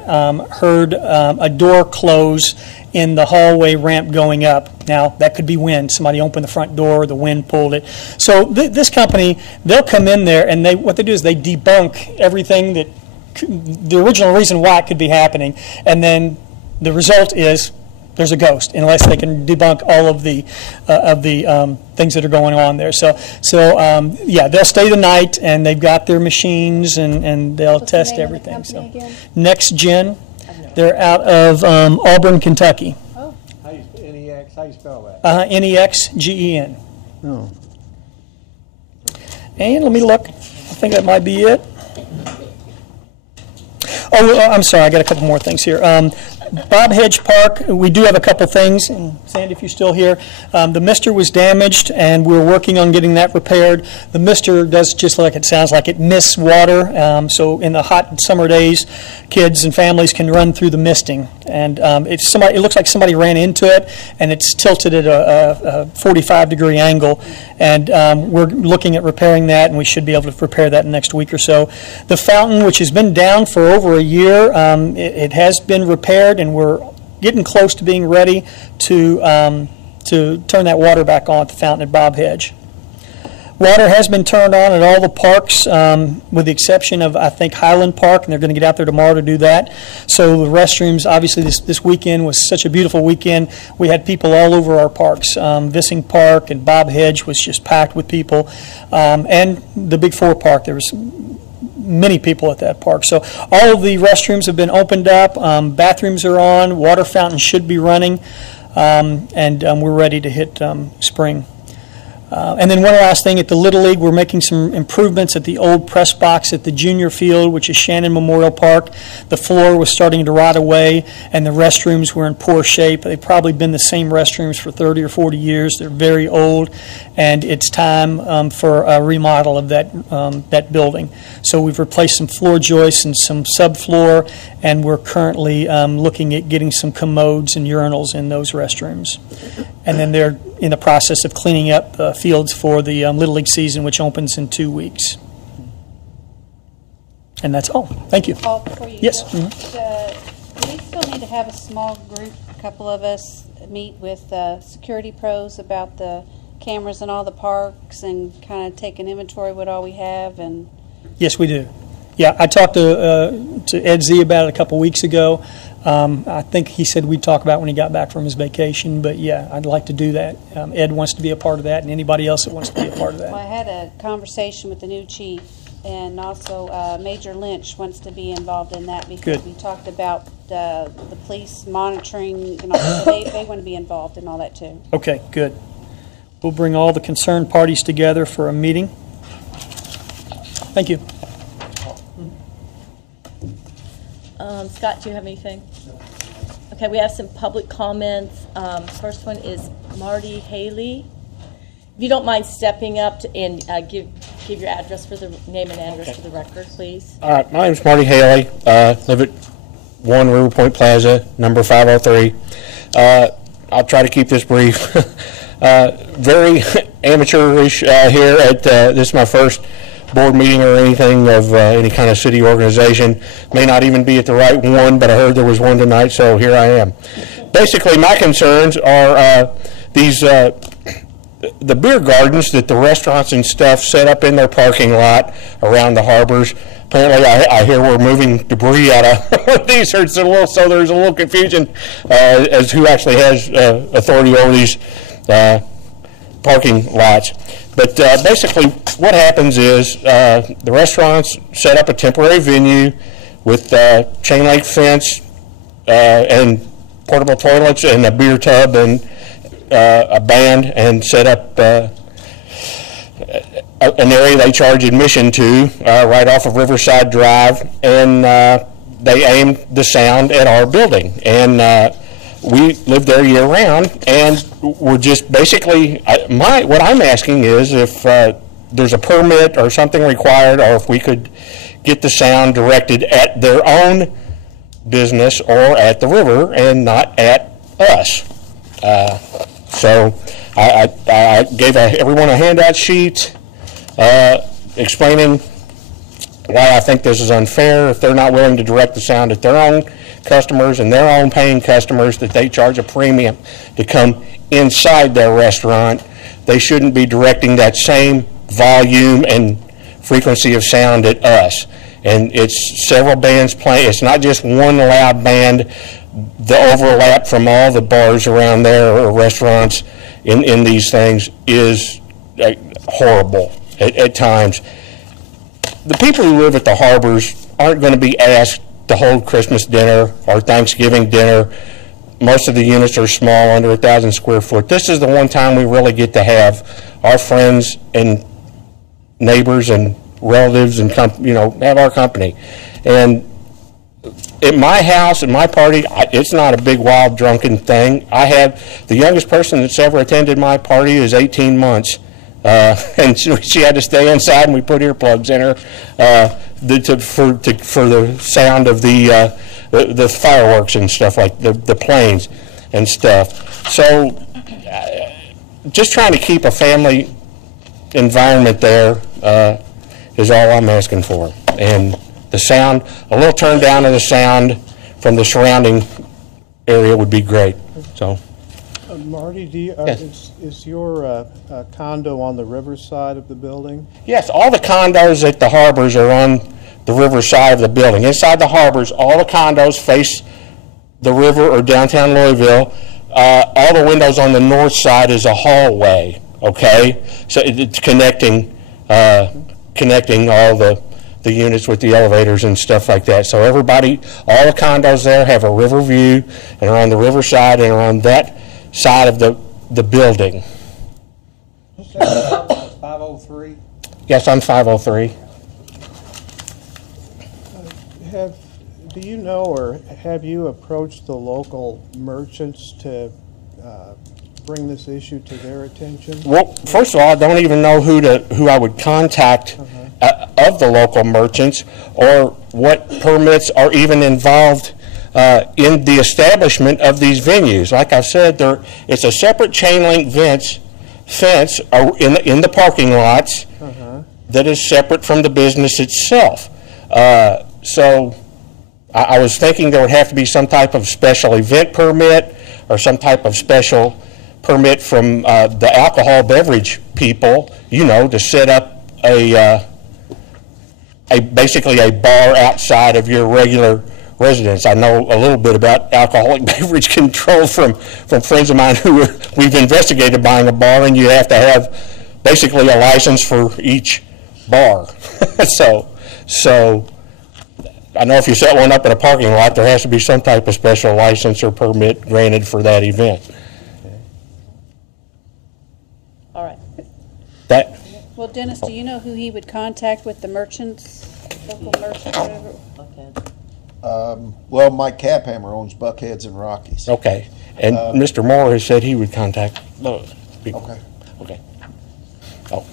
heard a door close in the hallway ramp going up. Now, that could be wind. Somebody opened the front door, the wind pulled it. So this company, they'll come in there, and what they do is they debunk everything that the original reason why it could be happening, and then the result is there's a ghost, unless they can debunk all of the things that are going on there. So they'll stay the night, and they've got their machines, and they'll What's the test name of the everything. company again? NextGen, they're out of Auburn, Kentucky. Oh, NEX, how you spell that? NEXGEN. Oh. And let me look. I think that might be it. Oh, I'm sorry. I got a couple more things here. Bob Hedge Park, we do have a couple things. And Sandy, if you're still here, the mister was damaged, and we're working on getting that repaired. The mister does just like it sounds like it mists water. So in the hot summer days, kids and families can run through the misting. And it looks like somebody ran into it, and it's tilted at a 45-degree angle. And we're looking at repairing that, and we should be able to repair that in the next week or so. The fountain, which has been down for over a year, it has been repaired, and we're getting close to being ready to turn that water back on at the fountain at Bob Hedge. Water has been turned on at all the parks, with the exception of, I think, Highland Park, and they're going to get out there tomorrow to do that. So the restrooms, obviously, this weekend was such a beautiful weekend. We had people all over our parks. Vissing Park and Bob Hedge was just packed with people. And the Big Four Park, there was many people at that park. So all of the restrooms have been opened up. Bathrooms are on. Water fountains should be running. And we're ready to hit spring. And then one last thing, at the Little League, we're making some improvements at the old press box at the junior field, which is Shannon Memorial Park. The floor was starting to rot away, and the restrooms were in poor shape. They've probably been the same restrooms for 30 or 40 years. They're very old, and it's time for a remodel of that building. So we've replaced some floor joists and some subfloor, and we're currently looking at getting some commodes and urinals in those restrooms. And then they're in the process of cleaning up fields for the Little League season, which opens in 2 weeks. And that's all. Thank you. Paul, before you Yes. go, do we still need to have a small group, a couple of us, meet with security pros about the cameras in all the parks and kind of take an inventory of what all we have? And Yes, we do. Yeah, I talked to Ed Z about it a couple weeks ago. I think he said we'd talk about when he got back from his vacation, but yeah, I'd like to do that. Ed wants to be a part of that, and anybody else that wants to be a part of Well, I that. had a conversation with the new chief, and also Major Lynch wants to be involved in that because Good. we talked about the police monitoring and all that. So they want to be involved in all that too. Okay, good. We'll bring all the concerned parties together for a meeting. Thank you. Scott, do you have anything? Okay, we have some public comments. First one is Marty Haley. If you don't mind stepping up and give your address for the name and address for the record, please. All right, my name's Marty Haley. Live at 1 River Point Plaza, number 503. I'll try to keep this brief. Very amateurish here at this is my first board meeting or anything of any kind of city organization. May not even be at the right one, but I heard there was one tonight, so here I am. Basically, my concerns are these the beer gardens that the restaurants and stuff set up in their parking lot around the harbors. Apparently, I hear we're moving debris out of these. So there's a little confusion as who actually has authority over these parking lots. But basically, what happens is the restaurants set up a temporary venue with chain link fence and portable toilets and a beer tub and a band, and set up an area they charge admission to right off of Riverside Drive, and they aimed the sound at our building. And we live there year round, and we're just basically, what I'm asking is if there's a permit or something required, or if we could get the sound directed at their own business or at the river and not at us. So I gave everyone a handout sheet explaining why I think this is unfair. If they're not willing to direct the sound at their own customers and their own paying customers, that they charge a premium to come inside their restaurant, they shouldn't be directing that same volume and frequency of sound at us. And it's several bands playing. It's not just one loud band. The overlap from all the bars around there or restaurants in these things is horrible at times. The people who live at the harbors aren't going to be asked to hold Christmas dinner or Thanksgiving dinner. Most of the units are small, under 1,000 square foot. This is the one time we really get to have our friends and neighbors and relatives and have our company. And at my house, at my party, it's not a big, wild, drunken thing. I have the youngest person that's ever attended my party is 18 months. And she had to stay inside, and we put earplugs in her for the sound of the fireworks and stuff, like the planes and stuff. So just trying to keep a family environment there is all I'm asking for. And the sound, a little turn down of the sound from the surrounding area would be great. So. Marty, Yes. is your condo on the river side of the building? Yes, all the condos at the harbors are on the river side of the building. Inside the harbors, all the condos face the river or downtown Louisville. All the windows on the north side is a hallway, okay? So it's connecting all the units with the elevators and stuff like that. So everybody, all the condos there have a river view and are on the river side and are on that side of the building. 503? Yes, I'm 503. Do you know, or have you approached the local merchants to bring this issue to their attention? Well, first of all, I don't even know who I would contact of the local merchants, or what permits are even involved in the establishment of these venues. Like I said, it's a separate chain link fence in the parking lots that is separate from the business itself. So I was thinking there would have to be some type of special event permit or some type of special permit from the alcohol beverage people, to set up basically a bar outside of your regular residents. I know a little bit about alcoholic beverage control from friends of mine who we've investigated buying a bar, and you have to have basically a license for each bar. So I know if you set one up in a parking lot, there has to be some type of special license or permit granted for that event. All right. That, Well, Dennis, do you know who he would contact with the merchants, local merchants, whatever? Well, Mike Caphammer owns Buckheads and Rockies. okay. And Mr. Moore has said he would contact those people. Okay. Okay.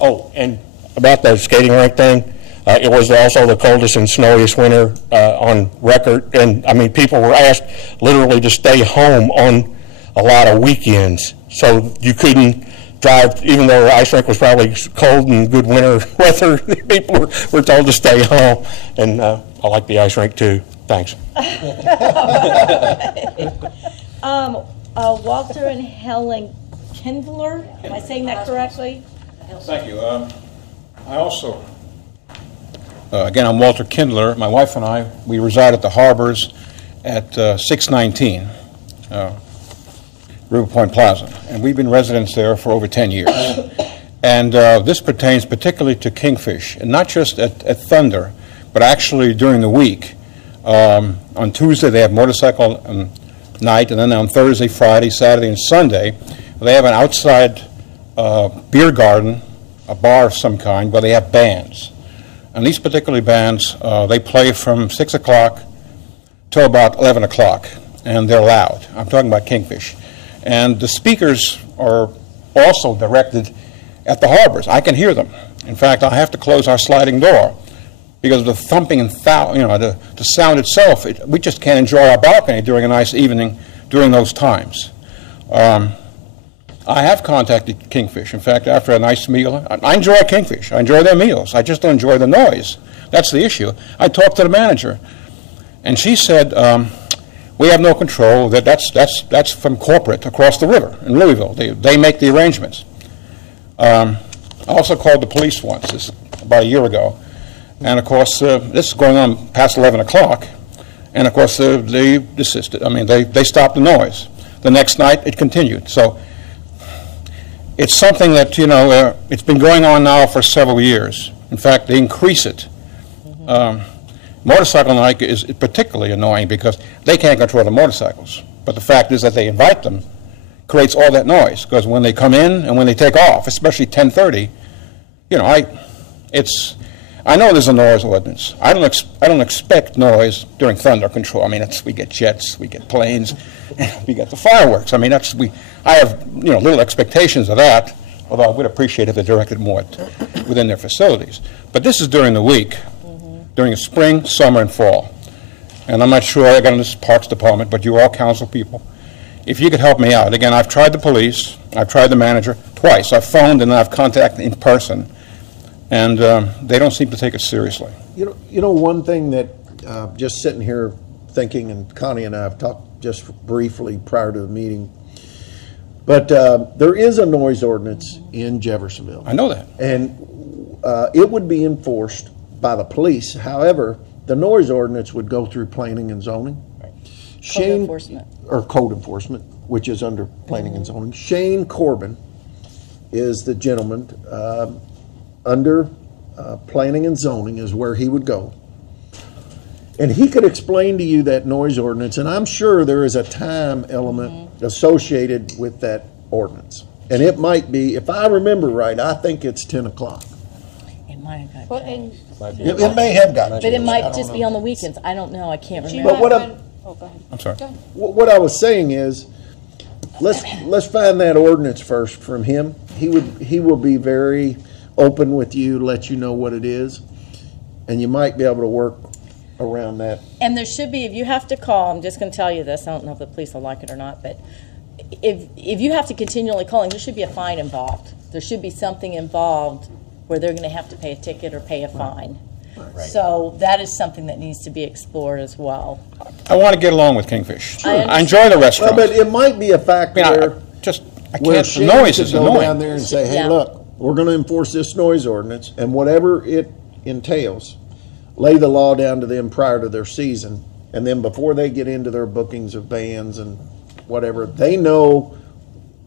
Oh, and about the skating rink thing, it was also the coldest and snowiest winter on record. And, I mean, people were asked literally to stay home on a lot of weekends. So you couldn't drive, even though the ice rink was probably cold and good winter weather, people were told to stay home. And I like the ice rink, too. Thanks. Walter and Helen Kindler, am I saying that correctly? Thank you. I also, again, I'm Walter Kindler. My wife and I, we reside at the Harbors at 619 River Point Plaza, and we've been residents there for over 10 years. And this pertains particularly to Kingfish, and not just at Thunder, but actually during the week. On Tuesday, they have motorcycle night, and then on Thursday, Friday, Saturday, and Sunday, they have an outside beer garden, a bar of some kind, where they have bands. And these particular bands, they play from 6 o'clock till about 11 o'clock, and they're loud. I'm talking about Kingfish. And the speakers are also directed at the Harbors. I can hear them. In fact, I have to close our sliding door because of the thumping and the sound itself. We just can't enjoy our balcony during a nice evening during those times. I have contacted Kingfish. In fact, after a nice meal, I enjoy Kingfish. I enjoy their meals. I just don't enjoy the noise. That's the issue. I talked to the manager, and she said, we have no control. That's from corporate across the river in Louisville. They make the arrangements. I also called the police once, this about a year ago, and of course this is going on past 11 o'clock, and of course they desisted. I mean, they stopped the noise. The next night it continued. So it's something that, it's been going on now for several years. In fact, they increase it. Motorcycle night is particularly annoying because they can't control the motorcycles. But the fact is that they invite them creates all that noise, because when they come in and when they take off, especially 10:30, I know there's a noise ordinance. I don't expect noise during thunder control. I mean, we get jets, we get planes, we get the fireworks. I mean, I have little expectations of that, although I would appreciate if they directed more within their facilities. But this is during the week, during the spring, summer, and fall. And I'm not sure I got in this Parks Department, but you are all council people. If you could help me out. Again, I've tried the police, I've tried the manager twice. I've phoned and then I've contacted in person, and they don't seem to take it seriously. You know, one thing that just sitting here thinking, and Connie and I have talked just briefly prior to the meeting, but there is a noise ordinance in Jeffersonville. I know that. And it would be enforced by the police. However, the noise ordinance would go through planning and zoning. Code enforcement. Or code enforcement, which is under planning and zoning. Shane Corbin is the gentleman under planning and zoning is where he would go. And he could explain to you that noise ordinance, and I'm sure there is a time element associated with that ordinance. And it might be, if I remember right, I think it's 10 o'clock. It might have got Well, and It may have gotten But it might just be on the weekends. I don't know. I can't do you remember. But what have I'm- one- oh, go ahead. I'm sorry. Go ahead. What I was saying is, let's find that ordinance first from him. He will be very open with you, let you know what it is, and you might be able to work around that. And there should be, if you have to call, I'm just going to tell you this, I don't know if the police will like it or not, but if you have to continually call, there should be a fine involved. There should be something involved where they're going to have to pay a ticket or pay a fine. Right. So that is something that needs to be explored as well. I want to get along with Kingfish. Sure. I enjoy the restaurant. Well, but it might be a fact I where can't, the Shane noise could is go annoying. down there and say, hey, Yeah. look, we're going to enforce this noise ordinance, and whatever it entails, lay the law down to them prior to their season, And then before they get into their bookings of bands and whatever, they know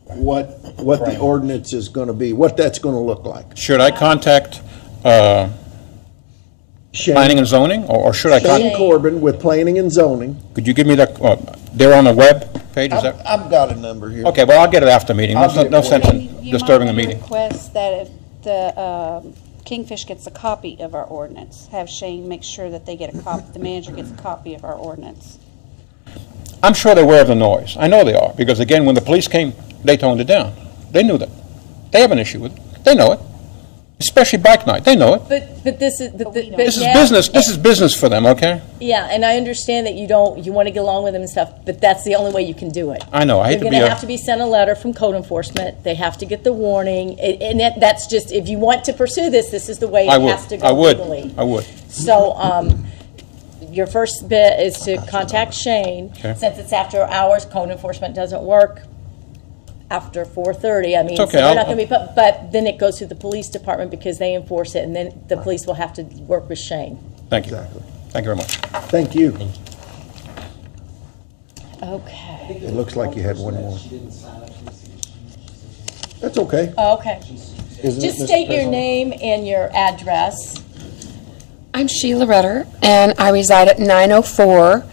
what the ordinance is gonna be, what that's gonna look like. Should I contact Shane- planning and zoning, or should I Shane contact? Corbin with Planning and Zoning. Could you give me that, they're on the web page, is that? I've got a number here. Okay, well, I'll get it after the meeting. I'll No get it no for sense you. in disturbing the You might meeting. want to request that if the Kingfish gets a copy of our ordinance, have Shane make sure that they get a copy, the manager gets a copy of our ordinance. I'm sure they're aware of the noise. I know they are, because again, when the police came, they toned it down. They knew that. They have an issue with it. They know it. Especially bike night. They know it. But this is, but This is now- business. This is business for them, okay? Yeah, and I understand that you want to get along with them and stuff, but that's the only way you can do it. I know. I hate You're to going be to a... have to be sent a letter from code enforcement. They have to get the warning, and that's just, if you want to pursue this, this is the way I it would. has to go I would. legally. I would. So, your first bit is to contact Shane. Okay. Since it's after hours, code enforcement doesn't work after 4:30. I mean, It's okay, so they're I'll- not going to be, but then it goes to the police department because they enforce it, and then the police will have to work with Shane. Thank you. Exactly. Thank you very much. Thank you. Okay. It looks like you had one more. That's okay. Okay. Isn't it, Just Mr. state your President? name and your address. I'm Sheila Rutter, and I reside at 904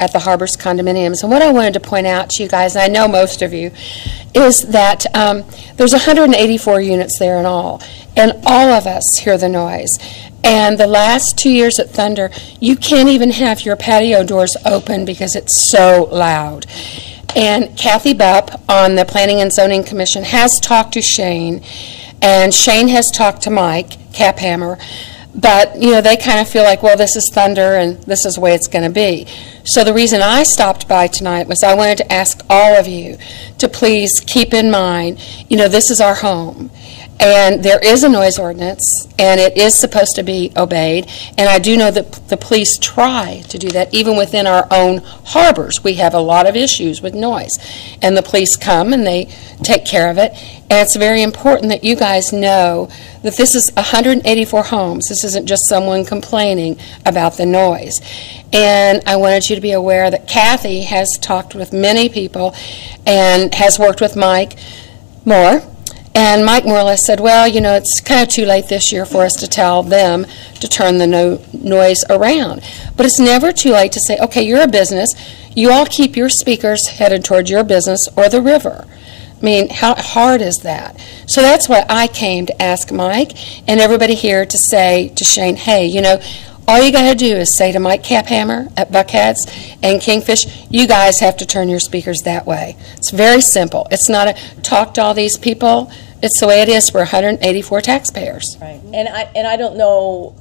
at the Harbors Condominiums. And what I wanted to point out to you guys, and I know most of you, is that there's 184 units there in all, and all of us hear the noise. And the last 2 years at Thunder, you can't even have your patio doors open because it's so loud. And Kathy Bupp on the Planning and Zoning Commission has talked to Shane, and Shane has talked to Mike Caphammer. But, you know, they kind of feel like, well, this is Thunder and this is the way it's going to be. So the reason I stopped by tonight was I wanted to ask all of you to please keep in mind, you know, this is our home. And there is a noise ordinance, and it is supposed to be obeyed. And I do know that the police try to do that. Even within our own harbors, we have a lot of issues with noise. And the police come and they take care of it. And it's very important that you guys know that this is 184 homes. This isn't just someone complaining about the noise. And I wanted you to be aware that Kathy has talked with many people and has worked with Mike Moore. And Mike more or less said, well, you know, it's kind of too late this year for us to tell them to turn the noise around. But it's never too late to say, okay, you're a business. You all keep your speakers headed toward your business or the river. I mean, how hard is that? So that's why I came to ask Mike and everybody here to say to Shane, hey, you know, all you got to do is say to Mike Caphammer at Buckheads and Kingfish, you guys have to turn your speakers that way. It's very simple. It's not a talk to all these people. It's the way it is for 184 taxpayers. Right. And I don't know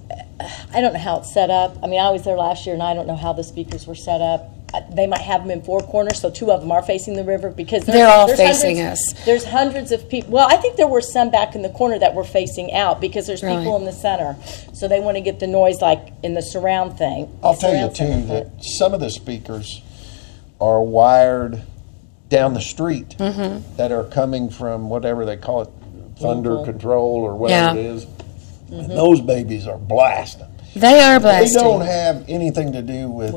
how it's set up. I mean, I was there last year, and I don't know how the speakers were set up. They might have them in four corners, so two of them are facing the river because they're all there's facing hundreds, us. There's hundreds of people. Well, I think there were some back in the corner that were facing out because there's Right. people in the center, so they want to get the noise like in the surround thing. I'll tell you surround center, too, that some of the speakers are wired down the street that are coming from whatever they call it, Thunder Local. Control or whatever Yeah. it is. And those babies are blasting. They are They blasting. don't have anything to do with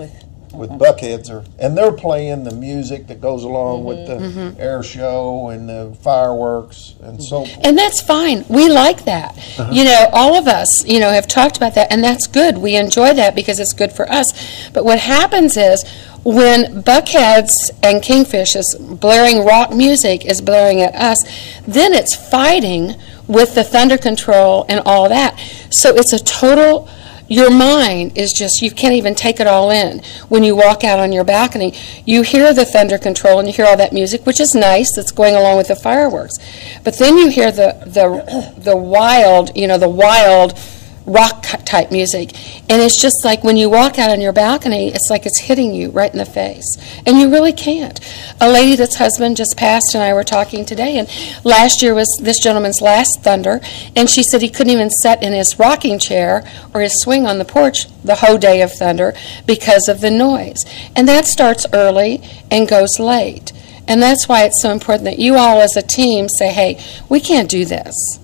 Buckheads, and they're playing the music that goes along with the air show and the fireworks and so forth. And that's fine. We like that. You know, all of us, you know, have talked about that, and that's good. We enjoy that because it's good for us. But what happens is when Buckheads and Kingfish is blaring rock music is blaring at us, then it's fighting with the Thunder Control and all that. So it's a total... Your mind is just, you can't even take it all in. When you walk out on your balcony, you hear the Thunder Control and you hear all that music, which is nice, that's going along with the fireworks. But then you hear the wild, you know, the wild rock type music. And it's just like when you walk out on your balcony, it's like it's hitting you right in the face. And you really can't. A lady that's husband just passed and I were talking today, and last year was this gentleman's last Thunder, and she said he couldn't even sit in his rocking chair or his swing on the porch the whole day of Thunder because of the noise. And that starts early and goes late. And that's why it's so important that you all as a team say, hey, we can't do this.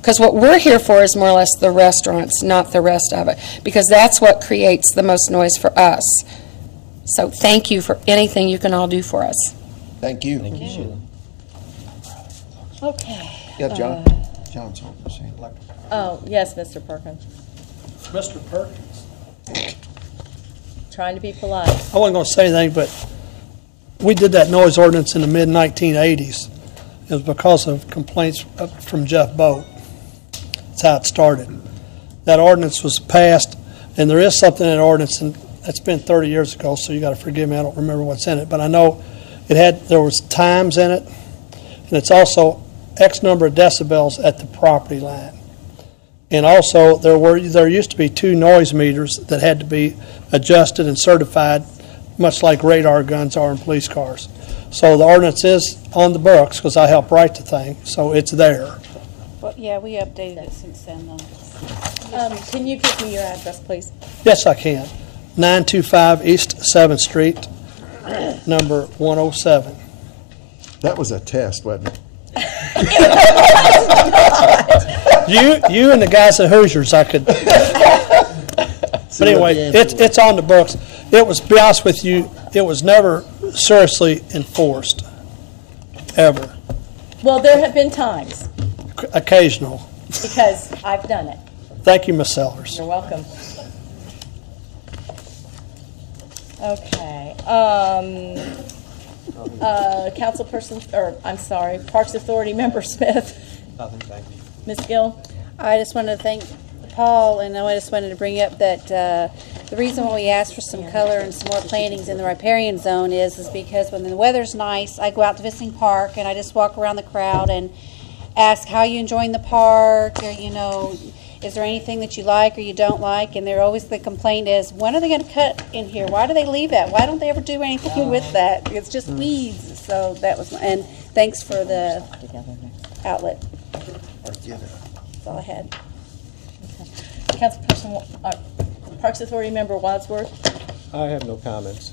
Because what we're here for is more or less the restaurants, not the rest of it. Because that's what creates the most noise for us. So thank you for anything you can all do for us. Thank you. Thank you, Sheila. Okay. Yeah, John. John's on the scene. Oh, yes, Mr. Perkins. Mr. Perkins. Trying to be polite. I wasn't going to say anything, but we did that noise ordinance in the mid-1980s. It was because of complaints from Jeff Boat. That's how it started. That ordinance was passed, and there is something in that ordinance, and that's been 30 years ago, so you got to forgive me. I don't remember what's in it, but I know there was times in it, and it's also X number of decibels at the property line. And also, there used to be 2 noise meters that had to be adjusted and certified, much like radar guns are in police cars. So the ordinance is on the books, because I helped write the thing, so it's there. Well, yeah, we updated it since then, though. Can you give me your address, please? Yes, I can. 925 East 7th Street, number 107. That was a test, wasn't it? You and the guys at Hoosiers, I could. But anyway, it's on the books. It was, to be honest with you, it was never seriously enforced, ever. Well, there have been times, Occasional. because I've done it. Thank you, Ms. Sellers. You're welcome. Okay. Councilperson, or I'm sorry, Parks Authority Member Smith. Nothing, thank you. Ms. Gill? I just wanted to thank Paul, and I just wanted to bring up that the reason why we asked for some color and some more plantings in the riparian zone is because when the weather's nice, I go out to Visiting Park and I just walk around the crowd and ask how you enjoying the park, or is there anything that you like or you don't like, and the complaint is, when are they going to cut in here? Why do they leave that? Why don't they ever do anything with that? It's just weeds. So that was, and thanks for the outlet. That's all I had. Councilperson, Parks Authority Member Wadsworth? I have no comments.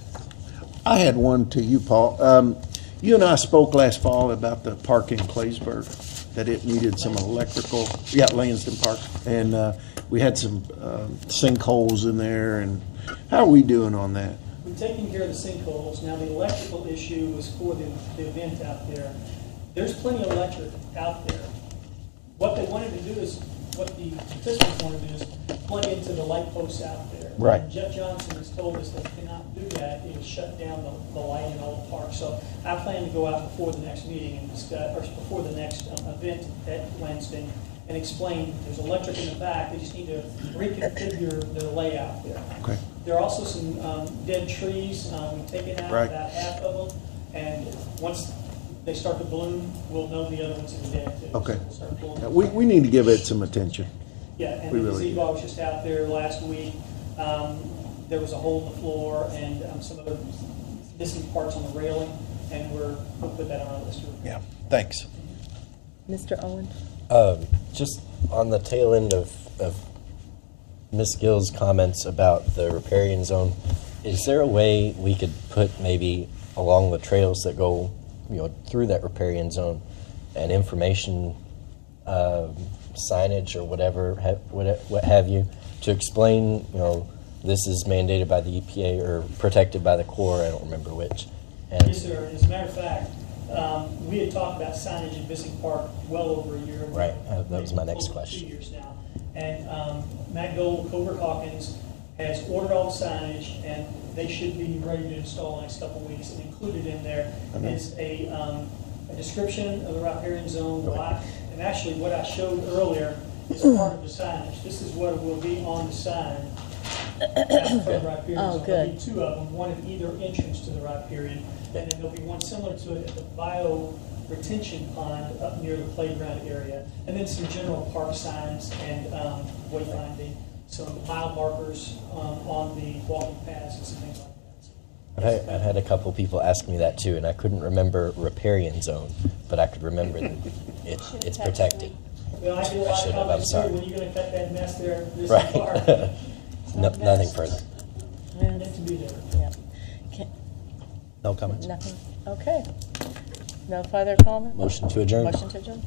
I had one to you, Paul. You and I spoke last fall about the park in Claysburg, that it needed some electrical, Lansdowne Park, and we had some sinkholes in there, and how are we doing on that? We're taking care of the sinkholes. Now, the electrical issue was for the event out there. There's plenty of electric out there. What they wanted to do is, what the participants wanted to do is plug into the light posts out there. Right. And Jeff Johnson has told us they cannot do that. It will shut down the lighting in all the parks. So I plan to go out before the next meeting and discuss, or before the next event at Lansdowne, and explain there's electric in the back. They just need to reconfigure the layout there. Okay. There are also some dead trees. We've taken out about half of them, and once they start to bloom, we'll know the other ones are dead too. Okay. So we'll start pulling them. We need to give it some attention. Yeah, and We the really gazebo, I was just out there last week. There was a hole in the floor and some other missing parts on the railing, and we'll put that on our list. Yeah, thanks. Mr. Owen? Just on the tail end of Ms. Gill's comments about the riparian zone, is there a way we could put maybe along the trails that go, through that riparian zone, an information signage or whatever, what have you, to explain, this is mandated by the EPA or protected by the Corps, I don't remember which. And Yes, sir. As a matter of fact, we had talked about signage in Visiting Park well over a year ago. Right, that was my next Over question. 2 years now. And Matt Gold, Covert Hawkins, has ordered all the signage, and they should be ready to install in the next couple of weeks. And included in there is a description of the riparian zone, and actually what I showed earlier is part of the signage. This is what will be on the sign. Oh, There'll good. be 2 of them, one at either entrance to the riparian, and then there'll be one similar to it at the bio retention pond up near the playground area, and then some general park signs and wayfinding, some mile markers on the walking paths and some things like that. I've had a couple people ask me that too, and I couldn't remember riparian zone, but I could remember that it's protected. Well, I get a lot of should have, I'm comments too, sorry. when you're gonna cut that mess there, this Right. park. No, nothing further. Meant to be there. Yeah. No comments? Nothing? Okay. No further comment? Motion to adjourn. Motion to adjourn.